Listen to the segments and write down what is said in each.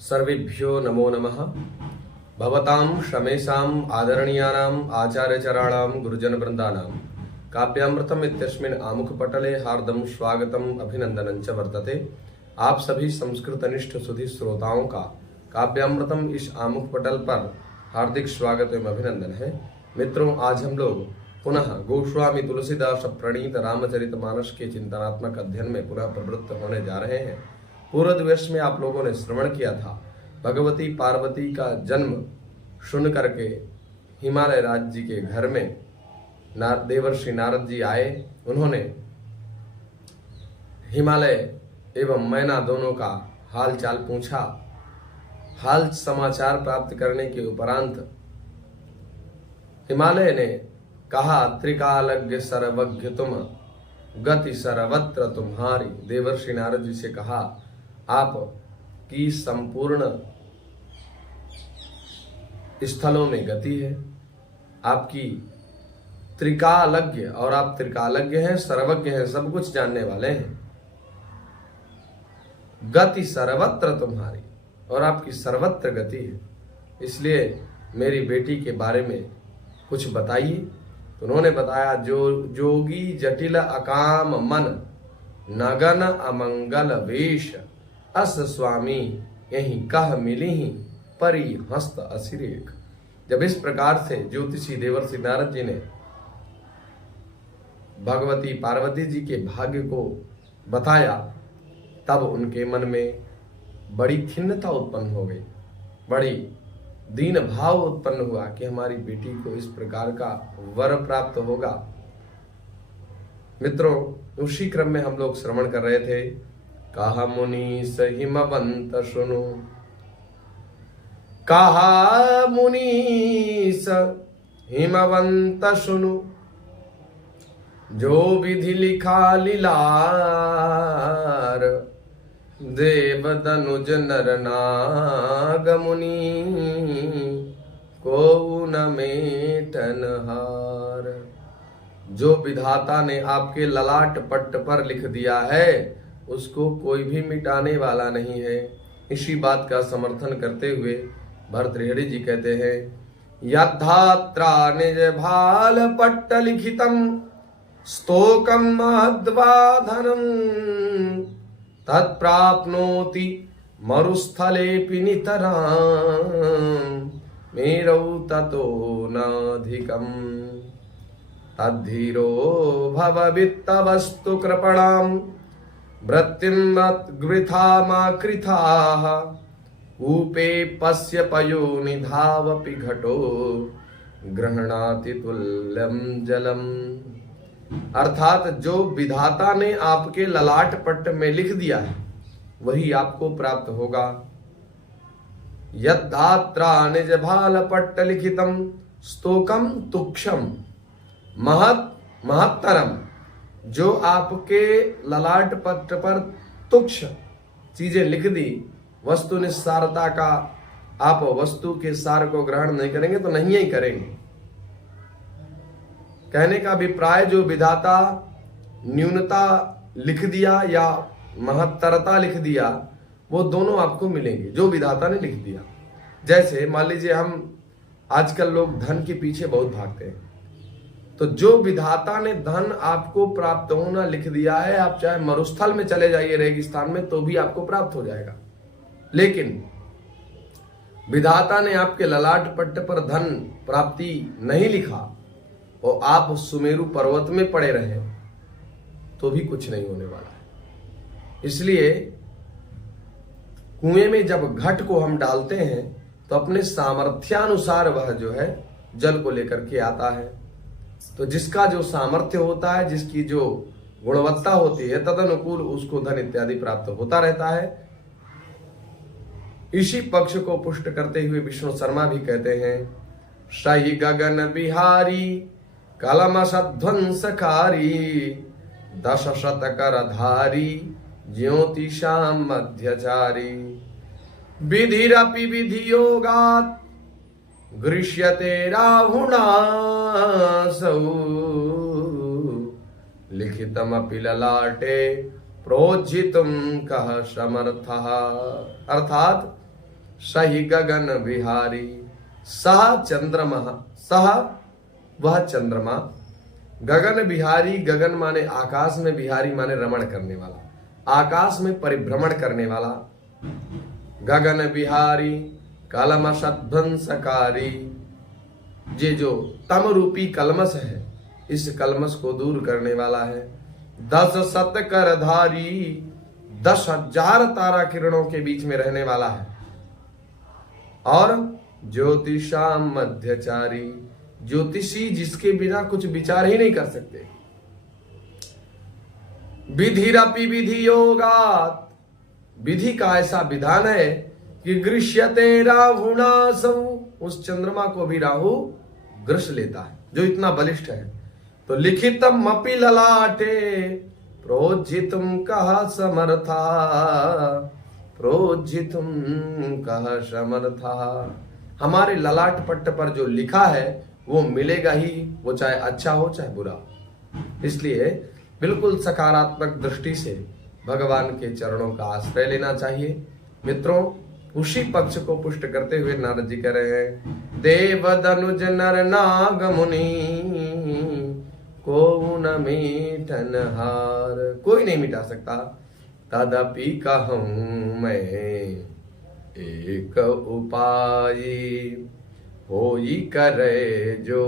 सर्वेभ्यो नमो नमः। भवतां शमेषाम् आदरणीयानाम् आचार्यचराणां गुरुजनवृन्दानां काव्यामृतम् इत्यस्मिन् आमुखपटले हार्दं स्वागतम् अभिनंदनं च वर्तते। आप सभी संस्कृतनिष्ठ सुधी श्रोताओं का काव्यामृतम इस आमुखपटल पर हार्दिक स्वागत एवं अभिनंदन है। मित्रों, आज हम लोग पुनः गोस्वामी तुलसीदास प्रणीत रामचरितमानस के चिंतनात्मक अध्ययन में पुनः प्रवृत्त होने जा रहे हैं। पूर्व दिवस में आप लोगों ने श्रवण किया था, भगवती पार्वती का जन्म सुन करके हिमालय राज्य जी के घर में देवर्षि नारद जी आए। उन्होंने हिमालय एवं मैना दोनों का हाल चाल पूछा। हाल समाचार प्राप्त करने के उपरांत हिमालय ने कहा, त्रिकालज्ञ सर्वज्ञ तुम, गति सर्वत्र तुम्हारी। देवर्षि नारद जी से कहा, आप की संपूर्ण स्थलों में गति है, आपकी त्रिकालज्ञ, और आप त्रिकालज्ञ हैं, सर्वज्ञ हैं, सब कुछ जानने वाले हैं। गति सर्वत्र तुम्हारी, और आपकी सर्वत्र गति है, इसलिए मेरी बेटी के बारे में कुछ बताइए। तो उन्होंने बताया, जो जोगी जटिल अकाम मन, नगन अमंगल वेश, अस स्वामी यही कह मिली ही परी हस्त असिरेख। जब इस प्रकार से ज्योतिषी देवर्षि नारद जी ने भगवती पार्वती जी के भाग्य को बताया, तब उनके मन में बड़ी खिन्नता उत्पन्न हो गई, बड़ी दीन भाव उत्पन्न हुआ कि हमारी बेटी को इस प्रकार का वर प्राप्त होगा। मित्रों, उसी क्रम में हम लोग श्रवण कर रहे थे, कहा मुनीस हिमवंत सुनो, कहा मुनीस हिमवंत सुनो, जो विधि लिखा लीलार, देव दनुज नर नाग मुनि, को न मेटन हार। जो विधाता ने आपके ललाट पट्ट पर लिख दिया है, उसको कोई भी मिटाने वाला नहीं है। इसी बात का समर्थन करते हुए भर्तृहरि जी कहते हैं, यद्धात्रा निज भाल पट्ट लिखितम, स्तोकम महद्वाधनम, तत्प्राप्नोति मरुस्थलेऽपि नितरां, मेरौ ततो नाधिकम्। तद्धीरो भव वित्तवस्तु कृपणां, वृत्तिमद्वृथामाकृथाः, कूपे पश्य पयोनिधावपि घटो, गृह्णाति तुल्यं जलम्। अर्थात जो विधाता ने आपके ललाट पट्ट में लिख दिया है, वही आपको प्राप्त होगा। यद्धात्रा निज भाल पट्ट लिखितम, स्तोकम तुक्षम महत्तरम। जो आपके ललाट पट्ट पर तुक्ष चीजें लिख दी, वस्तु निस्सारता का, आप वस्तु के सार को ग्रहण नहीं करेंगे तो नहीं ही करेंगे। कहने का अभिप्राय, जो विधाता न्यूनता लिख दिया या महत्तरता लिख दिया, वो दोनों आपको मिलेंगे जो विधाता ने लिख दिया। जैसे मान लीजिए, हम आजकल लोग धन के पीछे बहुत भागते हैं, तो जो विधाता ने धन आपको प्राप्त होना लिख दिया है, आप चाहे मरुस्थल में चले जाइए, रेगिस्तान में, तो भी आपको प्राप्त हो जाएगा। लेकिन विधाता ने आपके ललाट पट्ट पर धन प्राप्ति नहीं लिखा और आप सुमेरु पर्वत में पड़े रहे, तो भी कुछ नहीं होने वाला है। इसलिए कुएं में जब घट को हम डालते हैं, तो अपने सामर्थ्यानुसार वह जो है जल को लेकर के आता है। तो जिसका जो सामर्थ्य होता है, जिसकी जो गुणवत्ता होती है, तदनुकूल उसको धन इत्यादि प्राप्त होता रहता है। इसी पक्ष को पुष्ट करते हुए विष्णु शर्मा भी कहते हैं, सही गगन बिहारी कलम सध्वंसकारी, दश शतकर धारी ज्योतिषाम मध्यचारी, विधिरपि विधियोगात् गृह्यते राहुणासौ, लिखितमपि ललाटे प्रोज्झितुम कह समर्थः। अर्थात सही गगन बिहारी। सह चंद्रमा, सह वह चंद्रमा, गगन बिहारी, गगन माने आकाश में, बिहारी माने रमण करने वाला, आकाश में परिभ्रमण करने वाला। गगन बिहारी कलमशध्वंसकारी, ये जो तम रूपी कलमश है, इस कलमश को दूर करने वाला है। 10 शत करधारी, 10,000 तारा किरणों के बीच में रहने वाला है। और ज्योतिषाम मध्यचारी, ज्योतिषी जिसके बिना कुछ विचार ही नहीं कर सकते। विधिरपि विधि योगात्, विधि का ऐसा विधान है कि गृह्यते राहुणासौ, उस चंद्रमा को भी राहु ग्रस लेता है, जो इतना बलिष्ठ है। तो लिखितम अपि ललाटे प्रोज्झितुम कह समर्था, प्रोज्झितुम कह समर्था। हमारे ललाट पट्ट पर जो लिखा है वो मिलेगा ही, वो चाहे अच्छा हो चाहे बुरा। इसलिए बिल्कुल सकारात्मक दृष्टि से भगवान के चरणों का आश्रय लेना चाहिए। मित्रों, उसी पक्ष को पुष्ट करते हुए नारद जी कह रहे हैं, देव दनुज नर नाग मुनि को न मीठन हार, कोई नहीं मिटा सकता। तदपि कहूं मैं एक उपाय, होई करे जो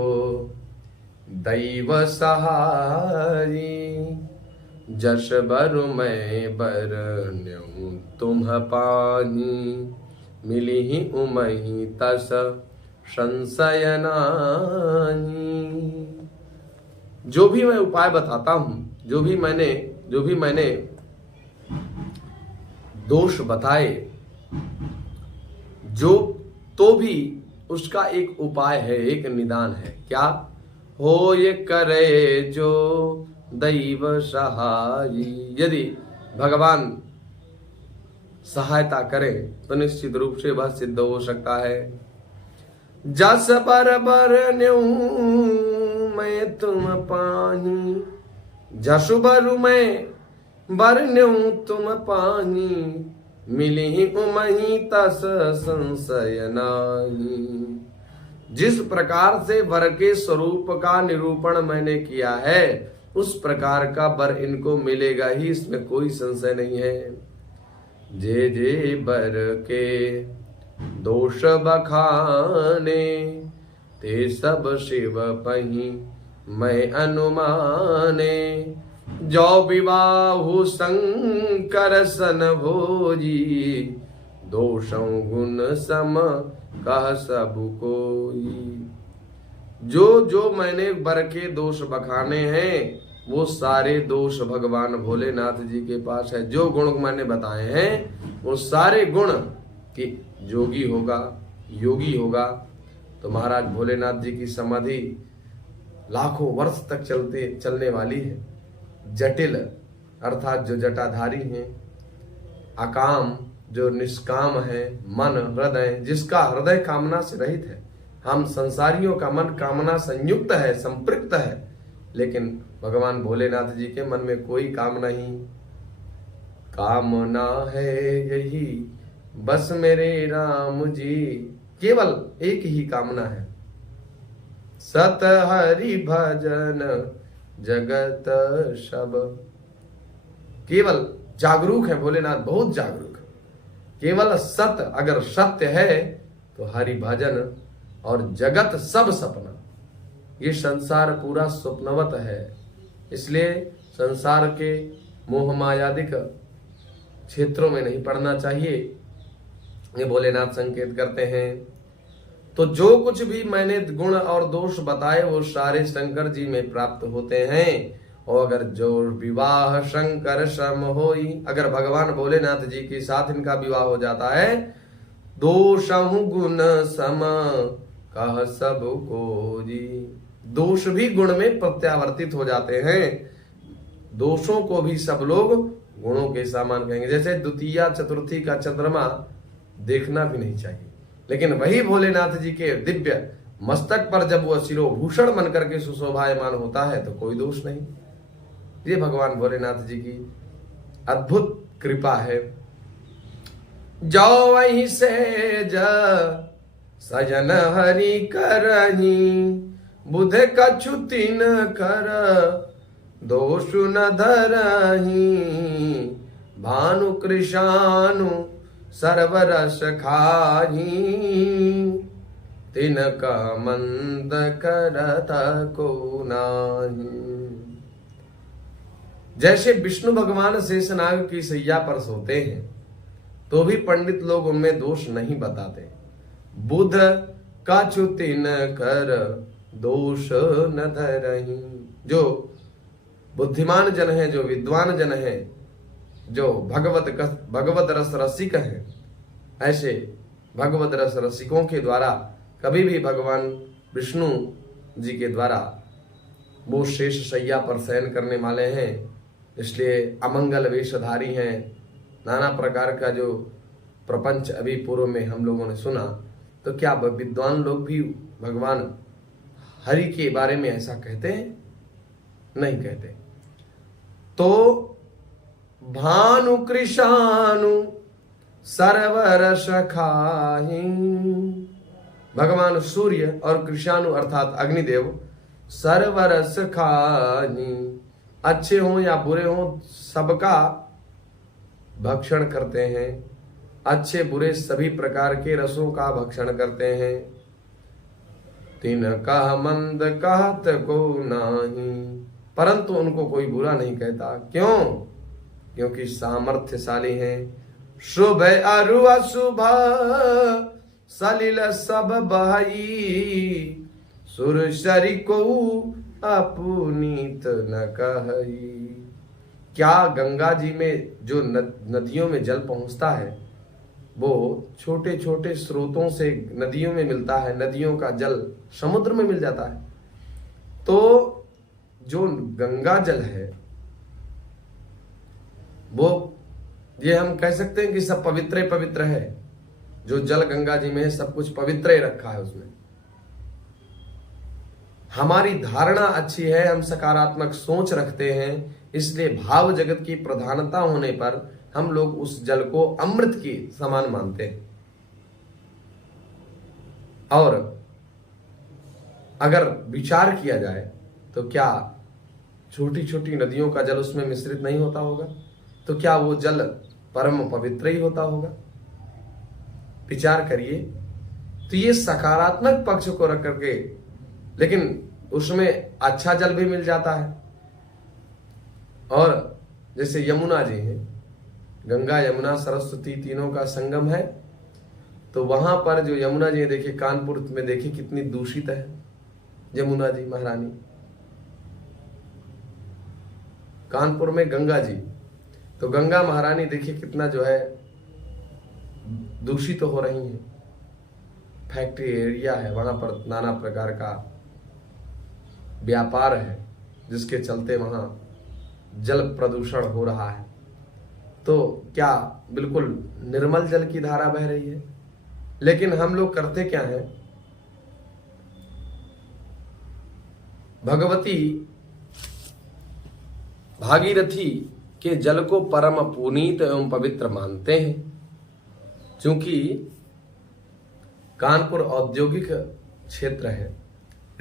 दैव सहारी। जस बरु मैं बरन्यौ तुम पानी, मिली ही उमही तस संशय नाहीं। जो भी मैं उपाय बताता हूं, जो भी मैंने दोष बताए, जो तो भी उसका एक उपाय है, एक निदान है। क्या? हो ये करे जो दैव सहायी। यदि भगवान सहायता करे तो निश्चित रूप से वह सिद्ध हो सकता है। जस बर बरन्यौ मैं तुम पानी, जसु बरु मैं बरन्यौ तुम पानी, मिली उमही तस संशय नाहीं। जिस प्रकार से वर के स्वरूप का निरूपण मैंने किया है, उस प्रकार का वर इनको मिलेगा ही, इसमें कोई संशय नहीं है। जे जे बर के दोष बखाने, ते सब शिव पही मैं अनुमाने। जो विवाहु शंकर सन भोजी, दोषों गुण सम कह सब कोई। जो जो मैंने बर के दोष बखाने हैं, वो सारे दोष भगवान भोलेनाथ जी के पास है। जो गुण मैंने बताए हैं, वो सारे गुण कि जोगी होगा, योगी होगा, तो महाराज भोलेनाथ जी की समाधि लाखों वर्ष तक चलने वाली है। जटिल अर्थात जो जटाधारी हैं, अकाम जो निष्काम है, मन हृदय जिसका हृदय कामना से रहित है। हम संसारियों का मन कामना संयुक्त है, संपृक्त है, लेकिन भगवान भोलेनाथ जी के मन में कोई काम नहीं। कामना है यही बस मेरे राम जी, केवल एक ही कामना है, सत हरि भजन जगत सब। केवल जागरूक है भोलेनाथ, बहुत जागरूक। केवल सत्य, अगर सत्य है तो हरि भजन और जगत सब सपना। ये संसार पूरा स्वप्नवत है, इसलिए संसार के मोह मायादिक क्षेत्रों में नहीं पड़ना चाहिए, ये भोलेनाथ संकेत करते हैं। तो जो कुछ भी मैंने गुण और दोष बताए वो सारे शंकर जी में प्राप्त होते हैं। और अगर जो विवाह शंकर सम होई, अगर भगवान भोलेनाथ जी के साथ इनका विवाह हो जाता है, दोषहु गुण सम कह सब कोई। दोष भी गुण में प्रत्यावर्तित हो जाते हैं, दोषों को भी सब लोग गुणों के समान कहेंगे। जैसे द्वितीया चतुर्थी का चंद्रमा देखना भी नहीं चाहिए, लेकिन वही भोलेनाथ जी के दिव्य मस्तक पर जब वह शिरोभूषण बन करके सुशोभायमान होता है तो कोई दोष नहीं। ये भगवान भोलेनाथ जी की अद्भुत कृपा है। जाओ वहीं से ज सजन हरि करही, बुध कछु तिन कर दोष न धरही, भानु कृशानु सर्वरस खाही, तिनका मंद करत को नाही। जैसे विष्णु भगवान शेषनाग की सैया पर सोते हैं तो भी पंडित लोग उनमें दोष नहीं बताते। बुध का च्युतिन कर दोष न धरही। जो बुद्धिमान जन है, जो विद्वान जन है, जो भगवत रस रसिक हैं, ऐसे भगवत रस रसिकों के द्वारा कभी भी भगवान विष्णु जी के द्वारा वो शेष शैया पर शयन करने वाले हैं, इसलिए अमंगल वेशधारी हैं। नाना प्रकार का जो प्रपंच अभी पूर्व में हम लोगों ने सुना, तो क्या विद्वान लोग भी भगवान हरि के बारे में ऐसा कहते हैं? नहीं कहते। तो भानु कृशानु सर्वरस खाही, भगवान सूर्य और कृशानु अर्थात अग्निदेव सर्वरस खाही, अच्छे हों या बुरे हों सबका भक्षण करते हैं। अच्छे बुरे सभी प्रकार के रसों का भक्षण करते हैं। तिनका मंद कहत को नाही, परंतु उनको कोई बुरा नहीं कहता। क्यों? क्योंकि सामर्थ्यशाली हैं। शुभ अरु अशुभ सलिल सब बहई, सुर शरी को अपुनीत न कहई। क्या गंगा जी में जो नदियों में जल पहुंचता है वो छोटे छोटे स्रोतों से नदियों में मिलता है, नदियों का जल समुद्र में मिल जाता है। तो जो गंगा जल है वो ये हम कह सकते हैं कि सब पवित्र पवित्र है। जो जल गंगा जी में है सब कुछ पवित्र ही रखा है उसमें। हमारी धारणा अच्छी है, हम सकारात्मक सोच रखते हैं, इसलिए भाव जगत की प्रधानता होने पर हम लोग उस जल को अमृत की समान मानते हैं। और अगर विचार किया जाए तो क्या छोटी छोटी नदियों का जल उसमें मिश्रित नहीं होता होगा? तो क्या वो जल परम पवित्र ही होता होगा? विचार करिए। तो ये सकारात्मक पक्ष को रख करके, लेकिन उसमें अच्छा जल भी मिल जाता है। और जैसे यमुना जी है, गंगा यमुना सरस्वती तीनों का संगम है, तो वहां पर जो यमुना जी देखिए, कानपुर में देखिए कितनी दूषित है यमुना जी महारानी। कानपुर में गंगा जी, तो गंगा महारानी देखिए कितना जो है दूषित हो रही है। फैक्ट्री एरिया है, वहां पर नाना प्रकार का व्यापार है, जिसके चलते वहां जल प्रदूषण हो रहा है। तो क्या बिल्कुल निर्मल जल की धारा बह रही है? लेकिन हम लोग करते क्या हैं? भगवती भागीरथी के जल को परम पुनीत एवं पवित्र मानते हैं। क्योंकि कानपुर औद्योगिक क्षेत्र है,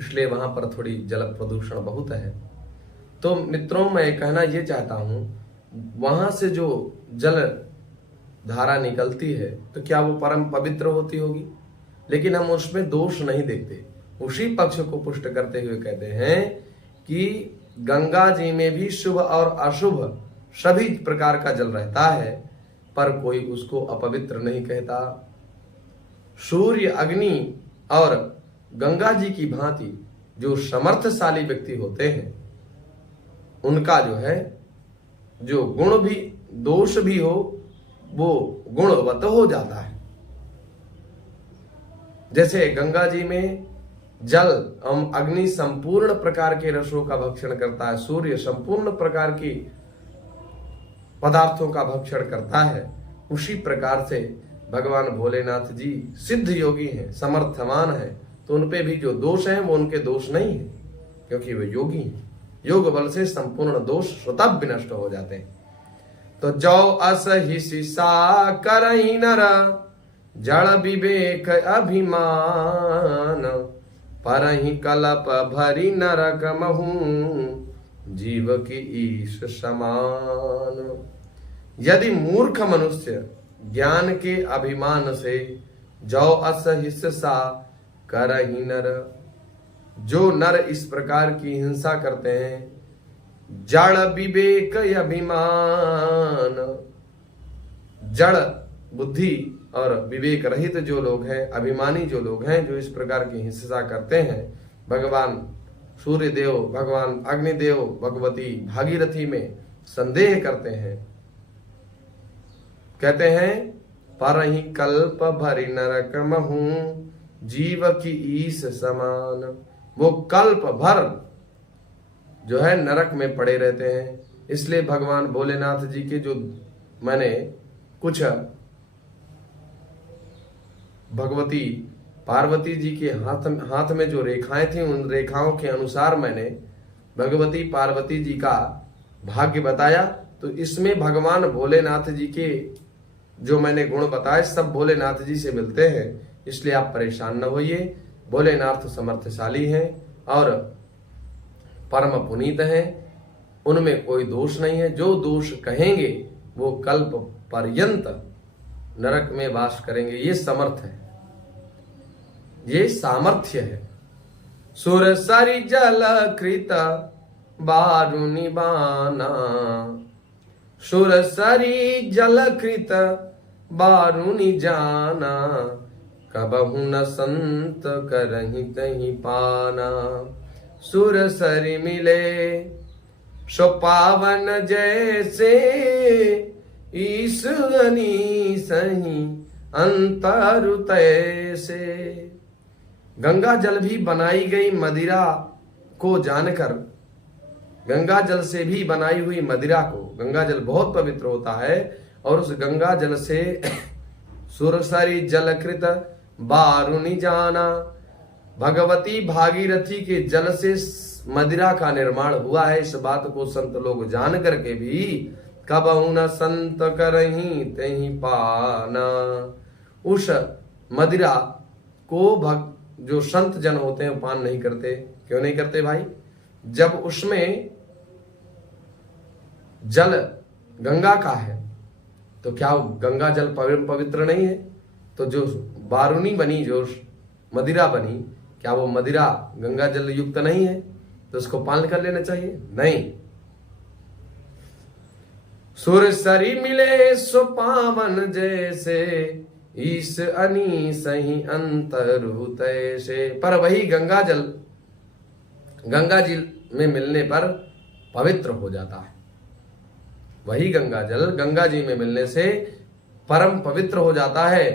इसलिए वहां पर थोड़ी जल प्रदूषण बहुत है। तो मित्रों, मैं कहना ये चाहता हूं, वहां से जो जल धारा निकलती है तो क्या वो परम पवित्र होती होगी? लेकिन हम उसमें दोष नहीं देखते। उसी पक्ष को पुष्ट करते हुए कहते हैं कि गंगा जी में भी शुभ और अशुभ सभी प्रकार का जल रहता है, पर कोई उसको अपवित्र नहीं कहता। सूर्य, अग्नि और गंगा जी की भांति जो समर्थशाली व्यक्ति होते हैं, उनका जो है जो गुण भी दोष भी हो वो गुणवत हो जाता है। जैसे गंगा जी में जल एवं अग्नि संपूर्ण प्रकार के रसों का भक्षण करता है, सूर्य संपूर्ण प्रकार की पदार्थों का भक्षण करता है, उसी प्रकार से भगवान भोलेनाथ जी सिद्ध योगी हैं, समर्थवान हैं। तो उनपे भी जो दोष हैं वो उनके दोष नहीं है, क्योंकि वे योगी हैं। योग बल से संपूर्ण दोष स्वतः विनष्ट हो जाते हैं। तो जो असहिसी सा करही नर जड़ विवेक अभिमान परहि कलप भरी नरक महू जीव की ईश समान। यदि मूर्ख मनुष्य ज्ञान के अभिमान से जो असहिस सा करहि नर, जो नर इस प्रकार की हिंसा करते हैं, जड़ विवेक अभिमान, जड़ बुद्धि और विवेक रहित जो लोग हैं, अभिमानी जो लोग हैं, जो इस प्रकार की हिंसा करते हैं, भगवान सूर्य देव, भगवान अग्निदेव, भगवती भागीरथी में संदेह करते हैं, कहते हैं परहि कल्प भरि नरक महू जीव की ईश समान। वो कल्प भर जो है नरक में पड़े रहते हैं। इसलिए भगवान भोलेनाथ जी के जो मैंने कुछ भगवती पार्वती जी के हाथ में जो रेखाएं थी, उन रेखाओं के अनुसार मैंने भगवती पार्वती जी का भाग्य बताया। तो इसमें भगवान भोलेनाथ जी के जो मैंने गुण बताए सब भोलेनाथ जी से मिलते हैं। इसलिए आप परेशान न होइए। भोलेनाथ समर्थशाली हैं और परम पुनीत हैं, उनमें कोई दोष नहीं है। जो दोष कहेंगे वो कल्प पर्यंत नरक में वास करेंगे। ये समर्थ है, ये सामर्थ्य है। सुर सरि जल कृत बारुनि बाना, सुर सरि जल कृत बारुनि जाना, कबहु न संत करहि तहि पाना। सुर सरि मिले सो पावन जैसे, ईश्वनी सही अंतर तैसे। गंगा जल भी बनाई गई मदिरा को जानकर, गंगा जल से भी बनाई हुई मदिरा को, गंगा जल बहुत पवित्र होता है और उस गंगा जल से सुरसरी जलकृत बारुनि जाना, भगवती भागीरथी के जल से मदिरा का निर्माण हुआ है। इस बात को संत लोग जान करके भी कबहु न संत करहि तहि पाना। उस मदिरा को जो संत जन होते हैं पान नहीं करते। क्यों नहीं करते भाई? जब उसमें जल गंगा का है तो क्या गंगा जल पवित्र नहीं है? तो जो बारुनी बनी, जो मदिरा बनी, क्या वो मदिरा गंगा जल युक्त नहीं है? तो उसको पान कर लेना चाहिए? नहीं। सुर सरी मिले सो पावन जैसे, ईस अनी सही अंतरु तैसे। पर वही गंगा जल गंगा जी में मिलने पर पवित्र हो जाता है। वही गंगा जल गंगा जी में मिलने से परम पवित्र हो जाता है।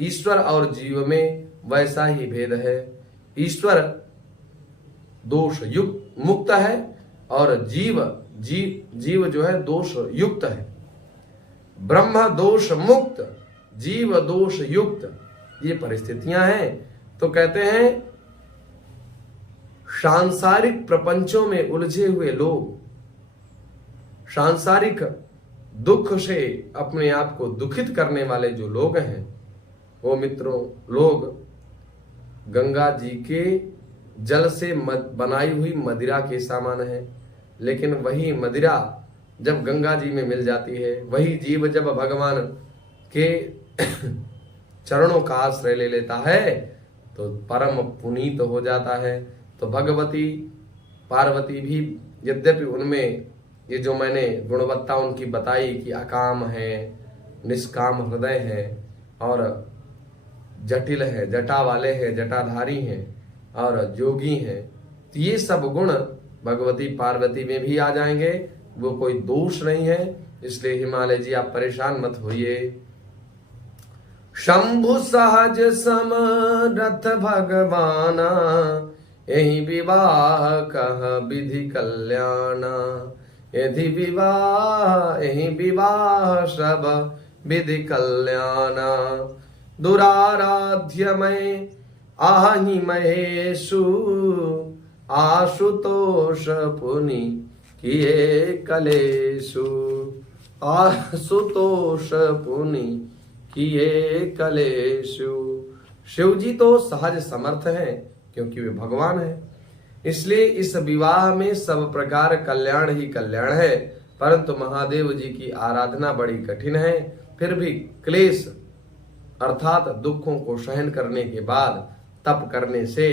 ईश्वर और जीव में वैसा ही भेद है। ईश्वर दोष युक्त मुक्त है और जीव जो है दोष युक्त है। ब्रह्म दोष मुक्त, जीव दोष युक्त, ये परिस्थितियां हैं। तो कहते हैं सांसारिक प्रपंचों में उलझे हुए लोग, सांसारिक दुख से अपने आप को दुखित करने वाले जो लोग हैं, वो मित्रों लोग गंगा जी के जल से बनाई हुई मदिरा के समान है। लेकिन वही मदिरा जब गंगा जी में मिल जाती है, वही जीव जब भगवान के चरणों का आश्रय ले लेता है तो परम पुनीत हो जाता है। तो भगवती पार्वती भी यद्यपि उनमें ये जो मैंने गुणवत्ता उनकी बताई कि अकाम है, निष्काम हृदय है और जटिल है, जटा वाले हैं, जटाधारी हैं और जोगी हैं, तो ये सब गुण भगवती पार्वती में भी आ जाएंगे। वो कोई दोष नहीं है। इसलिए हिमालय जी आप परेशान मत होइए। शंभु सहज समरथ भगवाना, यही विवाह कह विधि कल्याणा। यदि विवाह यही विवाह सब विधि कल्याणा। दुराराध्य में आहि महेशु, आशुतोष पुनि किए कलेशु। आशुतोष पुनि किए कलेशु। शिव जी तो सहज समर्थ हैं क्योंकि वे भगवान हैं, इसलिए इस विवाह में सब प्रकार कल्याण ही कल्याण है। परंतु महादेव जी की आराधना बड़ी कठिन है। फिर भी क्लेश अर्थात दुखों को सहन करने के बाद तप करने से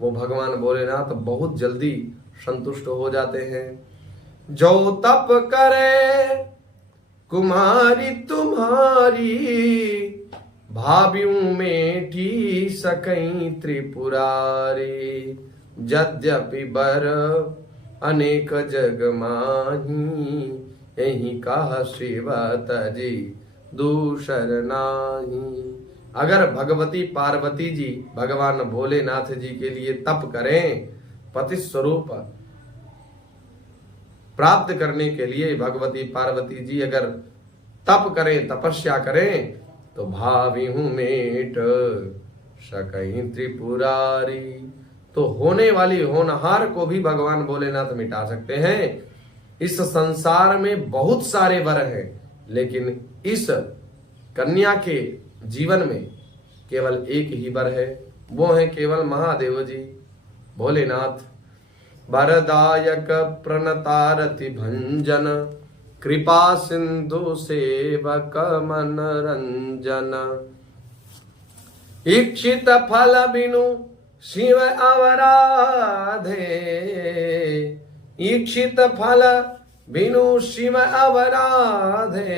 वो भगवान भोलेनाथ बहुत जल्दी संतुष्ट हो जाते हैं। जो तप करे कुमारी तुम्हारी, भावियों में ठी सकई त्रिपुरारी। यद्यपि बर अनेक जग माही, यही कहा शिव तजी दूसर नाही। अगर भगवती पार्वती जी भगवान भोलेनाथ जी के लिए तप करें, पति स्वरूप प्राप्त करने के लिए भगवती पार्वती जी अगर तप करें, तपस्या करें, तो भावी हूं मेट सकहीं त्रिपुरारी, तो होने वाली होनहार को भी भगवान भोलेनाथ मिटा सकते हैं। इस संसार में बहुत सारे वर हैं, लेकिन इस कन्या के जीवन में केवल एक ही वर है, वो है केवल महादेव जी भोलेनाथ। वरदायक प्रणतारति भंजन, कृपा सिंधु सेवक मनरंजन। इच्छित फल बिनु शिव अवराधे, इच्छित फल बिनु शिव अवराधे।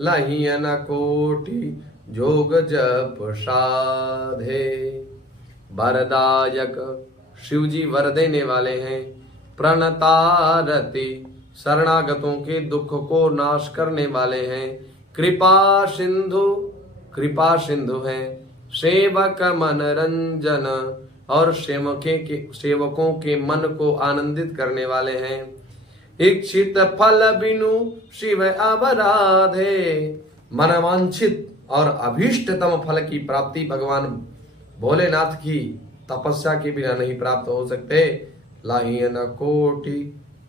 लहियन कोटि जोग जप साधे। वरदायक शिव जी वर देने वाले हैं। प्रणतारति शरणागतों के दुख को नाश करने वाले हैं। कृपा सिंधु, कृपा सिंधु हैं। सेवक मनरंजन, और सेवकों के मन को आनंदित करने वाले हैं। इच्छित फल बिनु शिव अवराधे, मनवांछित और अभीष्टतम फल की प्राप्ति भगवान भोलेनाथ की तपस्या के बिना नहीं प्राप्त हो सकते। लाहियन कोटि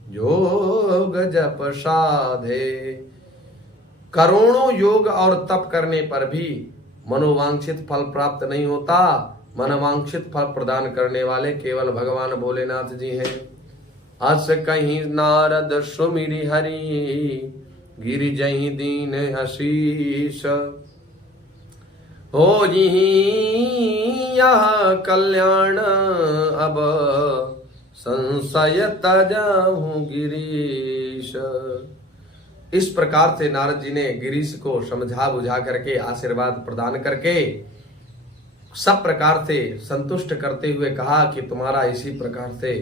योग जप साधे। करोड़ों योग और तप करने पर भी मनोवांछित फल प्राप्त नहीं होता। मनवांछित फल प्रदान करने वाले केवल भगवान भोलेनाथ जी हैं। अस कहीं नारद सुमिरि हरि, गिरि जहि दीन आशीष। हो यह कल्याण अब, संशय तजहु गिरीश। इस प्रकार से नारद जी ने गिरीश को समझा बुझा करके आशीर्वाद प्रदान करके सब प्रकार से संतुष्ट करते हुए कहा कि तुम्हारा इसी प्रकार से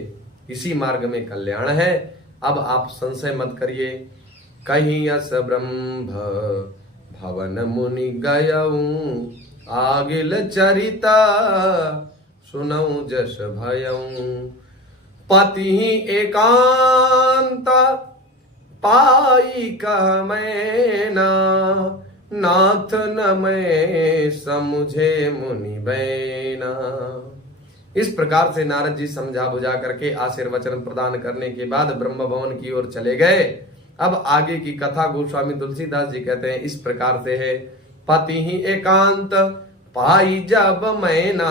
इसी मार्ग में कल्याण है, अब आप संशय मत करिए। कहीं यस ब्रह्म भवन मुनि गयऊं, आगिल चरिता सुनऊं जस भयऊं। पति एकांत पाई कह मैना, नाथ न मैं समुझे मुनि बैना। इस प्रकार से नारद जी समझा बुझा करके आशीर्वचन प्रदान करने के बाद ब्रह्म भवन की ओर चले गए। अब आगे की कथा गोस्वामी तुलसीदास जी कहते हैं इस प्रकार से है। पति ही एकांत पाई जब मैना,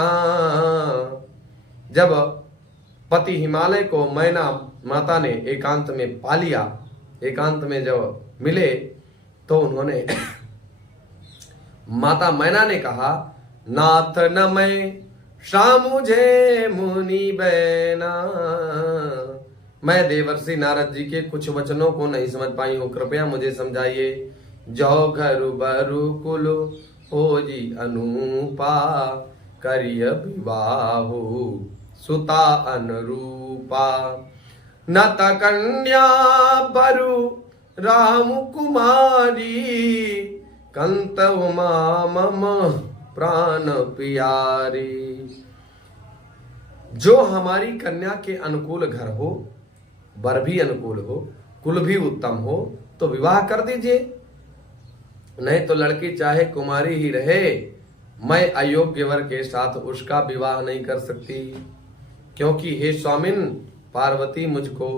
जब पति हिमालय को मैना माता ने एकांत में पा लिया, एकांत में जब मिले, तो उन्होंने माता मैना ने कहा, नाथ न मैं मुझे मुनि बैना। मैं देवर्षि नारद जी के कुछ वचनों को नहीं समझ पाई हूँ, कृपया मुझे समझाइए। जो घरु बरु कुल हो जी अनुपा, करिय विवाहु सुता अनुरूपा। नत कन्या बरु राम कुमारी, कंत उमा मम प्राण प्यारी। जो हमारी कन्या के अनुकूल घर हो, वर भी अनुकूल हो, कुल भी उत्तम हो, तो विवाह कर दीजिए। नहीं तो लड़की चाहे कुमारी ही रहे, मैं अयोग्य वर के साथ उसका विवाह नहीं कर सकती। क्योंकि हे स्वामिन, पार्वती मुझको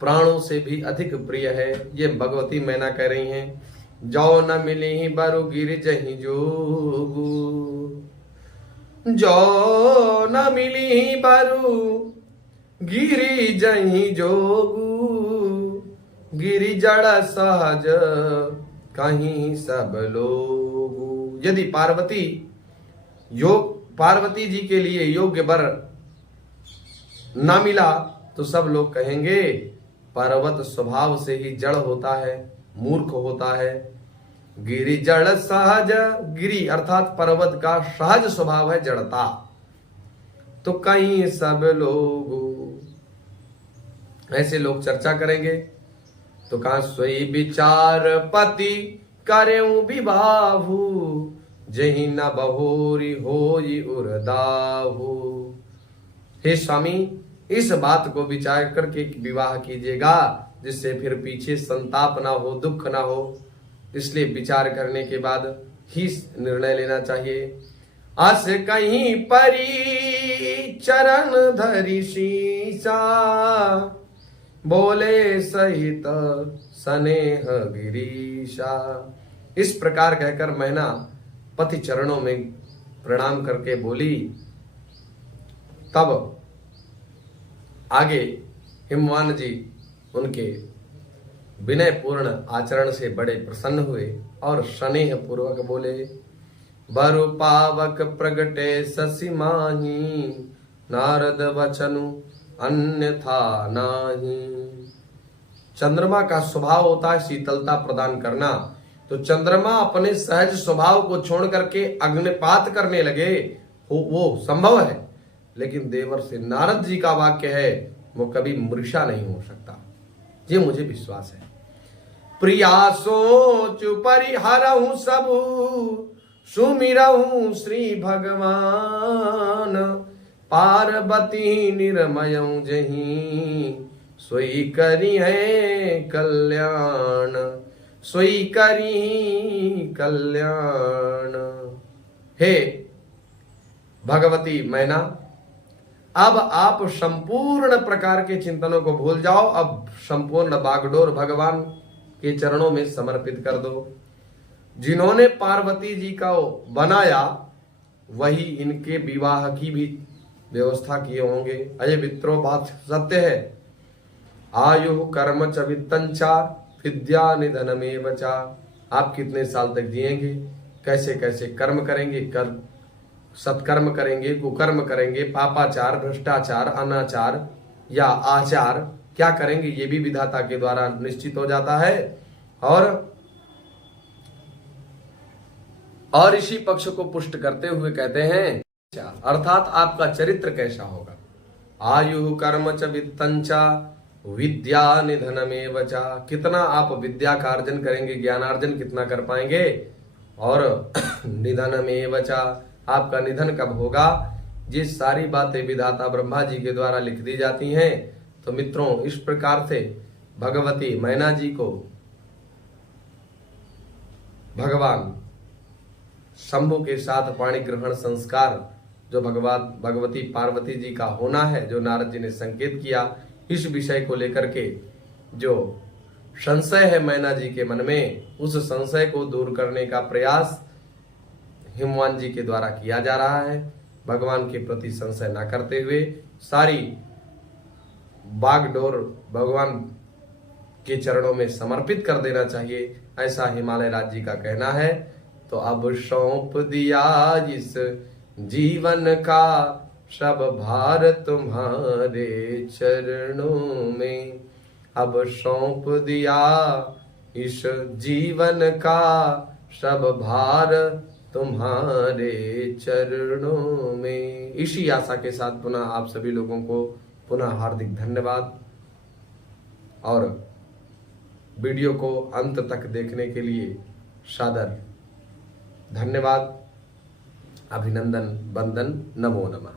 प्राणों से भी अधिक प्रिय है। ये भगवती मैना कह रही हैं। जो न मिली बरु गिर जही जोगू, जो न मिली बरु गिरी जही जोगू, गिरी जड़ सहज कहीं सब लोगू। यदि पार्वती जी के लिए योग्य वर ना मिला तो सब लोग कहेंगे पर्वत स्वभाव से ही जड़ होता है, मूर्ख होता है। गिरि जड़ सहज, गिरि अर्थात पर्वत का सहज स्वभाव है जड़ता। तो कहीं सब लोग ऐसे लोग चर्चा करेंगे। तो कहा सोई विचार पति करेऊ विबाहु, जही न बहोरी होई उरदाहु। हे स्वामी, इस बात को विचार करके विवाह कीजिएगा, जिससे फिर पीछे संताप ना हो, दुख ना हो। इसलिए विचार करने के बाद ही निर्णय लेना चाहिए। अस कहीं परी चरण धरि शीशा, बोले सहित स्नेह गिरीशा। इस प्रकार कहकर मैना पति चरणों में प्रणाम करके बोली। तब आगे हिमवान जी उनके विनय पूर्ण आचरण से बड़े प्रसन्न हुए और स्नेह पूर्वक बोले, बरु पावक प्रगटे शशि माही, नारद वचनु अन्यथा नाही। चंद्रमा का स्वभाव होता है शीतलता प्रदान करना। तो चंद्रमा अपने सहज स्वभाव को छोड़ करके अग्निपात करने लगे, वो संभव है। लेकिन देवर से नारद जी का वाक्य है, वो कभी मूर्छा नहीं हो सकता। ये मुझे विश्वास है। प्रिया सोच परिहरहु सबु, सुमिरहु श्री भगवान। पार्वती निर्मयऊ जही, सोई करी है कल्याण, सोई करी कल्याण। हे भगवती मैना, अब आप संपूर्ण प्रकार के चिंतनों को भूल जाओ। अब संपूर्ण बागडोर भगवान के चरणों में समर्पित कर दो। जिन्होंने पार्वती जी का बनाया वही इनके विवाह की भी व्यवस्था किए होंगे। अजय मित्रों, बात सत्य है। आयु कर्म च वित्तंचा, विद्या निधनमेव चा। आप कितने साल तक जिएंगे, कैसे कैसे कर्म करेंगे, सत्कर्म करेंगे, कुकर्म करेंगे, पापाचार, भ्रष्टाचार, अनाचार या आचार क्या करेंगे, ये भी विधाता के द्वारा निश्चित हो जाता है। और इसी पक्ष को पुष्ट करते हुए कहते हैं, अर्थात आपका चरित्र कैसा होगा। आयु कर्म च वित्तंचा, विद्या निधनमेव चा। कितना आप विद्या का अर्जन करेंगे, ज्ञानार्जन कितना कर पाएंगे। और निधनमेव चा, आपका निधन कब होगा। ये सारी बातें विधाता ब्रह्मा जी के द्वारा लिख दी जाती हैं। तो मित्रों, इस प्रकार से भगवती मैना जी को भगवान शंभु के साथ पाणी ग्रहण संस्कार जो भगवती पार्वती जी का होना है, जो नारद जी ने संकेत किया, इस विषय को लेकर के जो संशय है मैना जी के मन में, उस संशय को दूर करने का प्रयास हिमवान जी के द्वारा किया जा रहा है। भगवान के प्रति संशय न करते हुए सारी बागडोर भगवान के चरणों में समर्पित कर देना चाहिए, ऐसा हिमालय राज जी का कहना है। तो अब सौंप दिया इस जीवन का सब भार तुम्हारे चरणों में। अब सौंप दिया इस जीवन का सब भार तुम्हारे चरणों में। इसी आशा के साथ पुनः आप सभी लोगों को पुनः हार्दिक धन्यवाद। और वीडियो को अंत तक देखने के लिए सादर धन्यवाद, अभिनंदन, वंदन, नमो नमः।